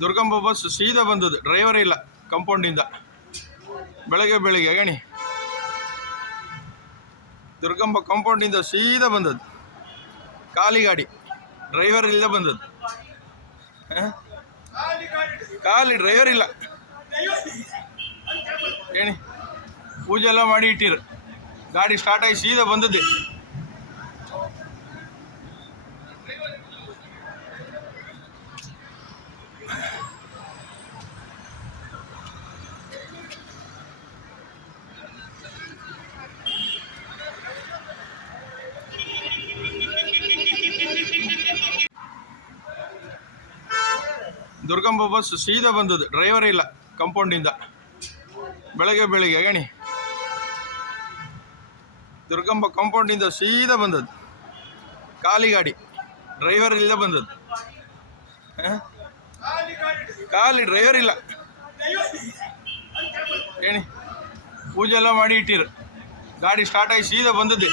ದುರ್ಗಂಬ bus ಸೀದಾ ಬಂದದ್ದು, driver ಇಲ್ಲ ಕಂಪೌಂಡಿಂದ. ಬೆಳಗ್ಗೆ ಗಣಿ ದುರ್ಗಂಬ ಕಾಂಪೌಂಡಿಂದ ಸೀದಾ ಬಂದದ್ದು, ಖಾಲಿ ಗಾಡಿ, ಡ್ರೈವರ್ ಇಲ್ಲ ಬಂದದ್ದು. ಖಾಲಿ ಡ್ರೈವರ್ ಇಲ್ಲ ಹೇಳಿ. ಪೂಜೆ ಎಲ್ಲ ಮಾಡಿ ಇಟ್ಟಿರು, ಗಾಡಿ ಸ್ಟಾರ್ಟ್ ಆಗಿ ಸೀದಾ ಬಂದದ್ದೆ. ದುರ್ಗಂಬ ಬಸ್ ಸೀದಾ ಬಂದದ್ದು, ಡ್ರೈವರ್ ಇಲ್ಲ ಕಂಪೌಂಡಿಂದ. ಬೆಳಗ್ಗೆ ಗಣಿ ದುರ್ಗಂಬ ಕಾಂಪೌಂಡಿಂದ ಸೀದಾ ಬಂದದ್ದು, ಖಾಲಿ ಗಾಡಿ, ಡ್ರೈವರ್ ಇಲ್ಲ ಬಂದದ್ದು. ಖಾಲಿ ಡ್ರೈವರ್ ಇಲ್ಲ ಹೇಳಿ. ಪೂಜೆ ಎಲ್ಲ ಮಾಡಿ ಇಟ್ಟಿರು, ಗಾಡಿ ಸ್ಟಾರ್ಟ್ ಆಗಿ ಸೀದಾ ಬಂದದ್ದೆ.